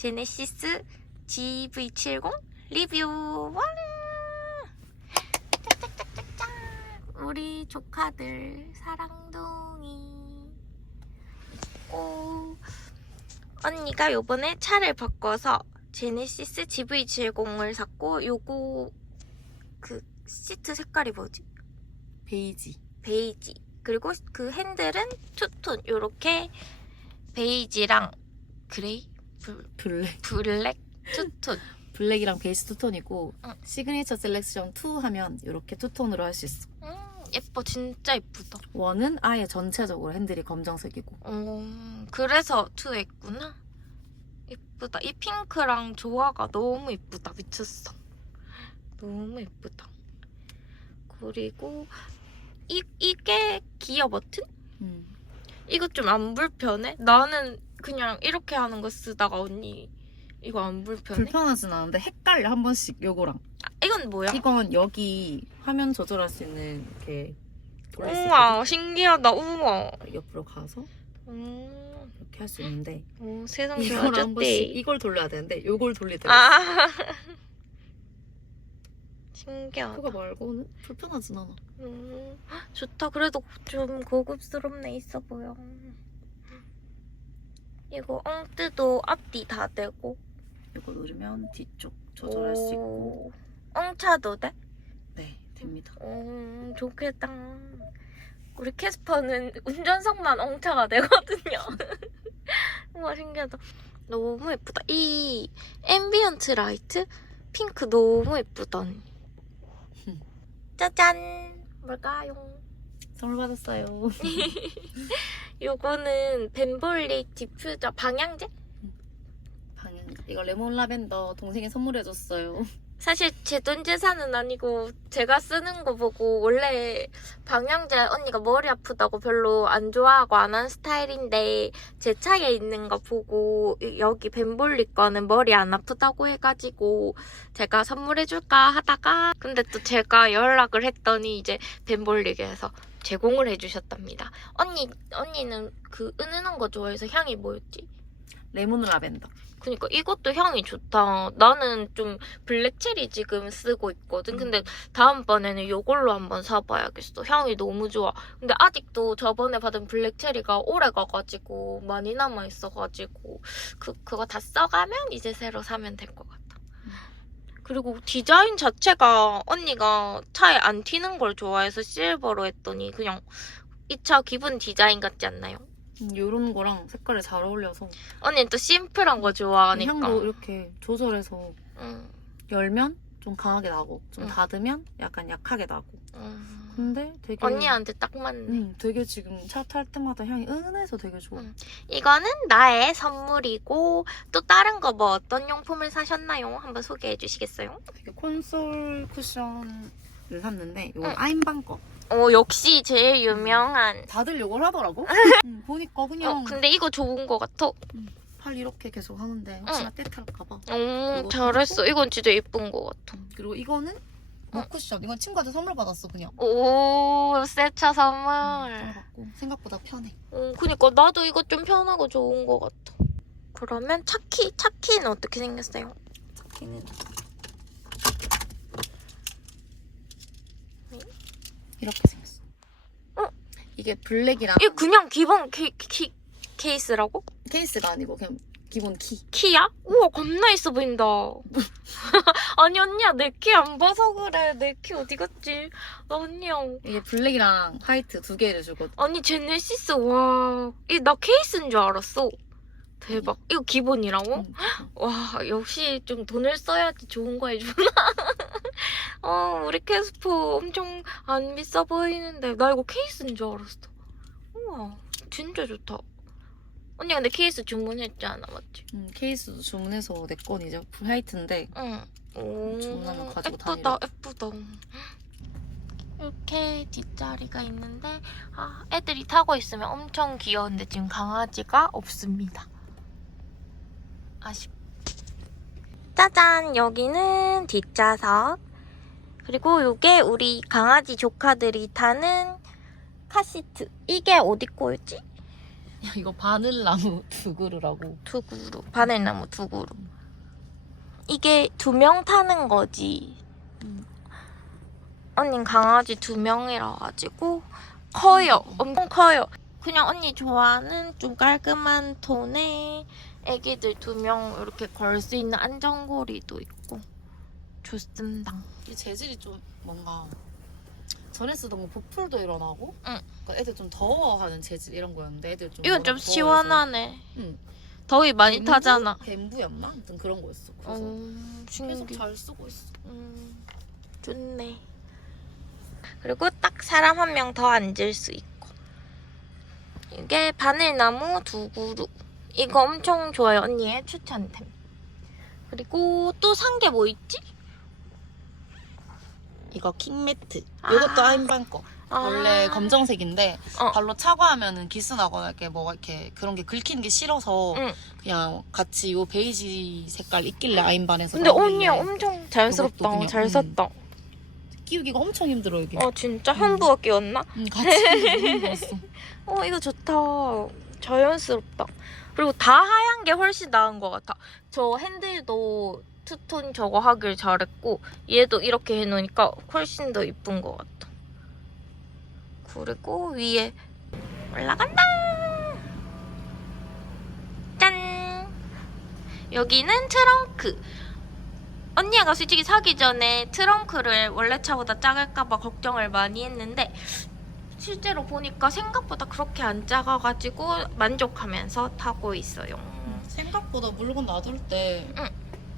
제네시스 GV70 리뷰. 와! 짝짝짝짝짝. 우리 조카들 사랑둥이. 오. 언니가 요번에 차를 바꿔서 제네시스 GV70을 샀고 요거 그 시트 색깔이 뭐지? 베이지. 베이지. 그리고 그 핸들은 투톤 요렇게 베이지랑 그레이? 불, 블랙. 블랙 투톤. 블랙이랑 베이스 투톤이고 응. 시그니처 셀렉션 2 하면 이렇게 투톤으로 할 수 있어. 음, 예뻐 진짜 예쁘다. 원은 아예 전체적으로 핸들이 검정색이고. 음, 그래서 투 했구나. 예쁘다. 이 핑크랑 조화가 너무 예쁘다. 미쳤어. 너무 예쁘다. 그리고 이 이게 기어 버튼? 음. 이거 좀 안 불편해? 나는 그냥 이렇게 하는 거 쓰다가 언니 이거 안 불편해? 불편하진 않은데 헷갈려 한 번씩 요거랑. 아, 이건 뭐야? 이건 여기 화면 조절할 수 있는 이렇게 돌릴 수 우와 있거든. 신기하다. 우와. 옆으로 가서 음, 이렇게 할 수 있는데 오, 세상 이걸 한 좋아졌대. 번씩 이걸 돌려야 되는데 요걸 돌리더라. 아. 신기하다. 그거 말고는 불편하진 않아. 음, 좋다. 그래도 좀 고급스럽네 있어 보여. 이거 엉뜨도 앞뒤 다 되고. 이거 누르면 뒤쪽 조절할 수 있고. 오, 엉차도 돼? 네, 됩니다. 음, 좋겠다. 우리 캐스퍼는 운전석만 엉차가 되거든요. 우와, 신기하다. 너무 예쁘다. 이 앰비언트 라이트? 핑크 너무 예쁘다. 언니. 짜잔! 뭘까요? 선물 받았어요. 요거는 벤볼리 디퓨저 방향제? 방향. 이거 레몬 라벤더 동생이 선물해줬어요. 사실 제 돈 재산은 아니고 제가 쓰는 거 보고 원래 방향제 언니가 머리 아프다고 별로 안 좋아하고 안 한 스타일인데 제 차에 있는 거 보고 여기 벤볼리 거는 머리 안 아프다고 해가지고 제가 선물해줄까 하다가 근데 또 제가 연락을 했더니 이제 벤볼리에서 제공을 해주셨답니다. 언니 언니는 그 은은한 거 좋아해서 향이 뭐였지? 레몬 라벤더. 그니까 이것도 향이 좋다. 나는 좀 블랙체리 지금 쓰고 있거든. 근데 다음번에는 이걸로 한번 사봐야겠어. 향이 너무 좋아. 근데 아직도 저번에 받은 블랙체리가 오래 가가지고 많이 남아있어가지고 그, 그거 다 써가면 이제 새로 사면 될 것 같아. 그리고 디자인 자체가 언니가 차에 안 튀는 걸 좋아해서 실버로 했더니 그냥 이 차 기본 디자인 같지 않나요? 음, 요런 거랑 색깔이 잘 어울려서 언니는 또 심플한 거 좋아하니까. 향도 이렇게 조절해서 응, 열면 좀 강하게 나고 좀 응. 닫으면 약간 약하게 나고 응. 근데 되게 언니한테 딱 맞네. 음, 되게 지금 차 탈 때마다 향이 은은해서 되게 좋아 응. 이거는 나의 선물이고 또 다른 거 뭐 어떤 용품을 사셨나요? 한번 소개해 주시겠어요? 되게 콘솔 쿠션을 샀는데 이거 응. 아임방 거 어 역시 제일 유명한. 다들 이걸 하더라고 음, 보니까 그냥 어 근데 이거 좋은 거 같아. 팔 이렇게 계속 하는데 혹시나 떼탈까봐 오 잘했어. 이건 진짜 예쁜 거 같아. 음, 그리고 이거는 목 쿠션 이건 친구한테 선물 받았어 그냥 오 세차 선물. 받고 생각보다 편해 어 그니까 나도 이거 좀 편하고 좋은 거 같아. 그러면 차키 차키는 어떻게 생겼어요? 차키는 이렇게 생겼어 어? 이게 블랙이랑 이게 그냥 기본 케, 키, 케이스라고? 케이스가 아니고 그냥 기본 키 키야? 우와 겁나 있어 보인다. 아니 언니야 내 키 안 봐서 그래. 내 키 어디 갔지? 언니야. 이게 블랙이랑 화이트 두 개를 주거든 아니 제네시스 와. 이 나 케이스인 줄 알았어. 대박. 이거 기본이라고? 응. 와 역시 좀 돈을 써야지 좋은 거 해주나. 어 우리 캐스퍼 엄청 안 비싸 보이는데 나 이거 케이스인 줄 알았어. 우와 진짜 좋다. 언니 근데 케이스 주문했지 않아 맞지? 음, 케이스도 주문해서 내 건 이제 화이트인데 응. 오, 주문하면 가지고 예쁘다, 다니려. 예쁘다. 이렇게 뒷자리가 있는데 아, 애들이 타고 있으면 엄청 귀여운데 지금 강아지가 없습니다. 아쉽. 짜잔 여기는 뒷좌석 그리고 요게 우리 강아지 조카들이 타는 카시트 이게 어디 거였지? 야, 이거 바늘나무 두 그루라고. 두 그루. 바늘나무 두 그루. 이게 두 명 타는 거지. 음. 언니 강아지 두 명이라 가지고 커요. 엄청 커요. 그냥 언니 좋아하는 좀 깔끔한 톤의 애기들 두 명 이렇게 걸 수 있는 안전고리도 있고 좋습니다. 이 재질이 좀 뭔가 전에 쓰던 거 보풀도 일어나고 응. 그러니까 애들 좀 더워하는 재질 이런 거였는데 애들 좀 이건 좀 워낙 더워해서 시원하네 응. 더위 많이 뱀부? 타잖아 뱀부였나? 아무튼 그런 거였어 어, 그래서 계속 신기 잘 쓰고 있어 음, 좋네. 그리고 딱 사람 한 명 더 앉을 수 있고. 이게 바늘나무 두 그루. 이거 엄청 좋아요. 언니의 추천템. 그리고 또 산 게 뭐 있지? 이거 킹매트 아. 이것도 아임반 거 아. 원래 검정색인데 어. 발로 차고 하면은 기스 나거나 이렇게 뭐가 이렇게 그런 게 긁히는 게 싫어서 응. 그냥 같이 요 베이지 색깔 있길래 아임반에서 근데 언니 엄청 자연스럽다. 그냥, 잘 음. 썼다. 끼우기가 엄청 힘들어 이게 어 진짜 현부가 끼웠나? 응, 같이 너무 좋았어 어 이거 좋다. 자연스럽다. 그리고 다 하얀 게 훨씬 나은 것 같아. 저 핸들도 투톤 저거 하길 잘했고 얘도 이렇게 해놓으니까 훨씬 더 이쁜 것 같아. 그리고 위에 올라간다. 짠. 여기는 트렁크. 언니가 솔직히 사기 전에 트렁크를 원래 차보다 작을까봐 걱정을 많이 했는데 실제로 보니까 생각보다 그렇게 안 작아가지고 만족하면서 타고 있어요. 생각보다 물건 놔둘 때 응.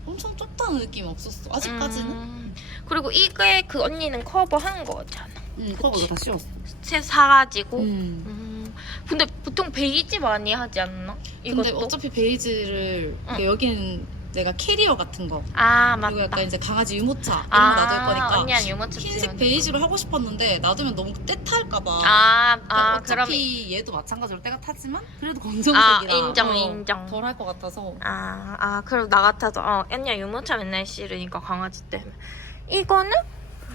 엄청 좁다는 느낌이 없었어 아직까지는 음, 그리고 이게 그 언니는 커버한 거잖아. 응 커버도 다 씌웠어 새 사가지고. 음. 음, 근데 보통 베이지 많이 하지 않나? 근데 이것도. 어차피 베이지를 응. 여기는 내가 캐리어 같은 거아 그리고 맞다. 약간 이제 강아지 유모차 이런 거 놔둘 거니까 언니한 유모차 흰색. 베이지로 하고 싶었는데 놔두면 너무 때탈까봐 아, 그러니까 아 어차피 그럼 얘도 마찬가지로 때가 타지만 그래도 검정색이라 아 인정 인정. 덜 할 것 같아서 아, 아, 그럼 나 같아서, 어, 언니야 유모차 맨날 싫으니까 강아지 때문에. 이거는?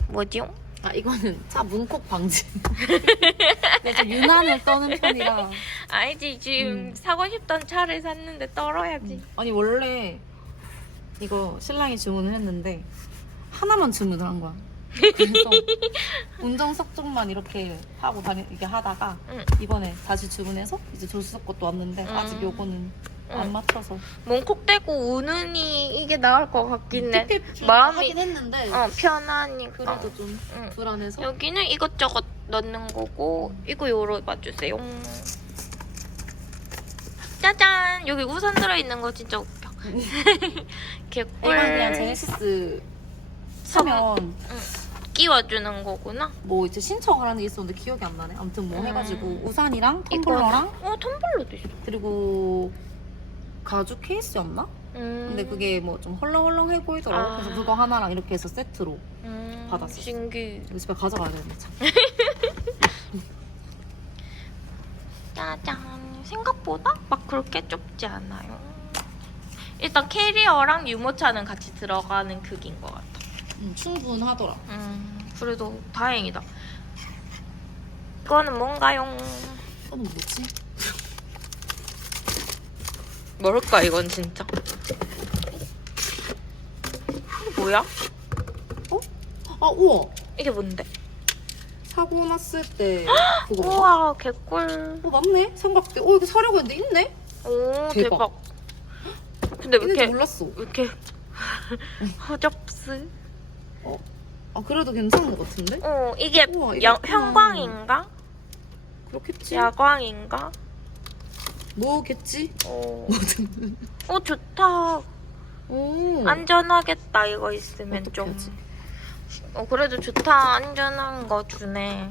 뭐지요? 아 이거는 차 문콕 방지 그래서 유난을 떠는 편이라 알지, 지금 음. 사고 싶던 차를 샀는데 떨어야지. 아니 원래 이거 신랑이 주문을 했는데 하나만 주문을 한 거야. 그래서 운전석 쪽만 이렇게 하고 다니 이게 하다가 응. 이번에 다시 주문해서 이제 조수석 것도 왔는데 음. 아직 요거는 안 응. 맞춰서 떼고 우는이 이게 나을 것 같긴 해. 티켓 마음이- 하긴 했는데 어, 편하니까. 그래도 좀 응. 불안해서 여기는 이것저것 넣는 거고, 이거 요로 봐주세요. 짜잔! 여기 우산 들어있는 거 진짜. 개꿀. 이건 그냥 제네시스 사면 끼워주는 거구나. 뭐 이제 신청을 하는 게 있었는데 기억이 안 나네. 아무튼 뭐 음. 해가지고 우산이랑 텀블러랑 어, 텀블러도 있어. 그리고 가죽 케이스였나? 음. 근데 그게 뭐 좀 헐렁헐렁해 보이더라고. 아. 그래서 그거 하나랑 이렇게 해서 세트로 음, 받았어. 신기. 이거 집에 가져가야 되는데 참. 짜잔. 생각보다 막 그렇게 좁지 않아요. 일단 캐리어랑 유모차는 같이 들어가는 크기인 것 같아. 음, 충분하더라. 음, 그래도 다행이다. 이거는 뭔가요? 이건 뭐지? 뭘까 이건 진짜? 이거 뭐야? 아 우와 이게 뭔데? 사고 났을 때 그거 봐. 우와 개꿀. 어 맞네 삼각대. 어 이거 사려고 했는데 있네. 오 대박. 대박. 근데 왜 이렇게 몰랐어. 왜 이렇게 허접스? 아 그래도 괜찮은 것 같은데? 어 이게 우와, 있구나. 형광인가? 그렇겠지. 야광인가? 뭐겠지? 어, 뭐든. 어 좋다. 오. 안전하겠다 이거 있으면 좀. 하지? 어 그래도 좋다 안전한 거 주네.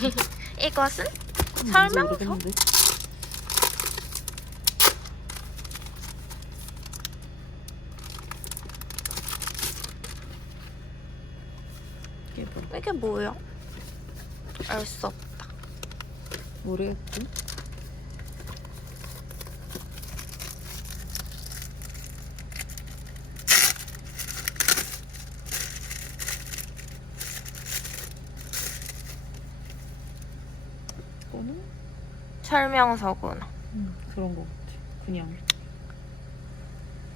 이것은 뭔지 설명서? 모르겠는데. 이게 뭐야? 알 수 없다. 모르겠지? 설명서구나. 음, 그런 거 같아. 그냥.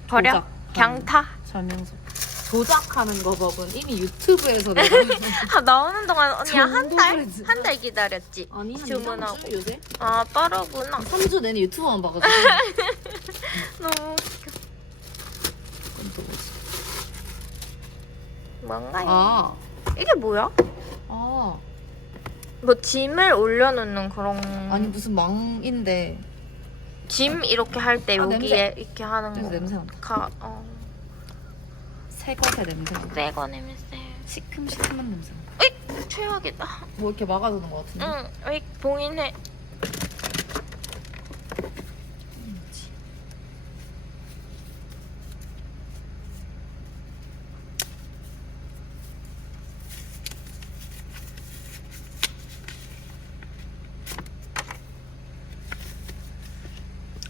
버려? 장타. 설명서. 음, 조작하는 거 법은 이미 유튜브에서 내가 아, 나오는 동안 언니 한 달? 정도까지. 한달 기다렸지? 아니 한 주문하고. 2, 3주 요새? 아 빠르구나 3주 내내 유튜브만 봐가지고 너무 웃겨 이건 또 뭐지? 뭔가요? 아, 이게 뭐야? 아 뭐 짐을 올려놓는 그런 아니 무슨 망인데 짐 이렇게 할 때 아, 여기에 이렇게 하는 그래서 거 냄새 난다 가, 어, 새 것의 냄새 새거 냄새 시큼시큼한 냄새 난다 최악이다 뭐 이렇게 막아두는 거 같은데? 응 어이 봉인해?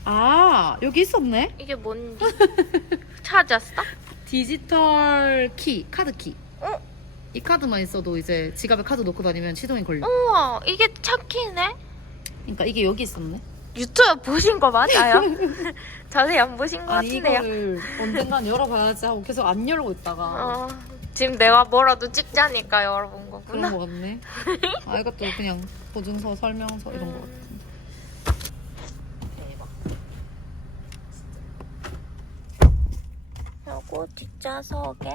아 여기 있었네 이게 뭔지 찾았어? 디지털 키 카드 키. 어? 이 카드만 있어도 이제 지갑에 카드 놓고 다니면 시동이 걸려. 우와 이게 차키네 그러니까 이게 여기 있었네. 유튜브 보신 거 맞아요? 자세히 안 보신 거 아니 같은데요? 이거를 언젠간 열어봐야지 하고 계속 안 열고 있다가 어, 지금 내가 뭐라도 찍자니까 열어본 그런 거구나 거 같네. 아 이것도 그냥 보증서 설명서 이런 거 음. 같은데. 대박. 요거 뒷좌석에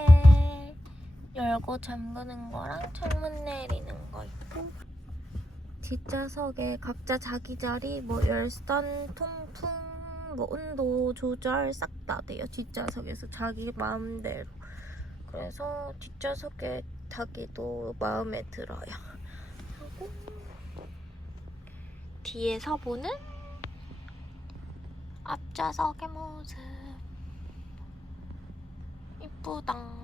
열고 잠그는 거랑 창문 내리는 거 있고 뒷좌석에 각자 자기 자리 뭐 열선 통풍 뭐 온도 조절 싹 다 돼요 뒷좌석에서 자기 마음대로. 그래서 뒷좌석에 타기도 마음에 들어요. 하고 뒤에서 보는 앞좌석의 모습 이쁘당.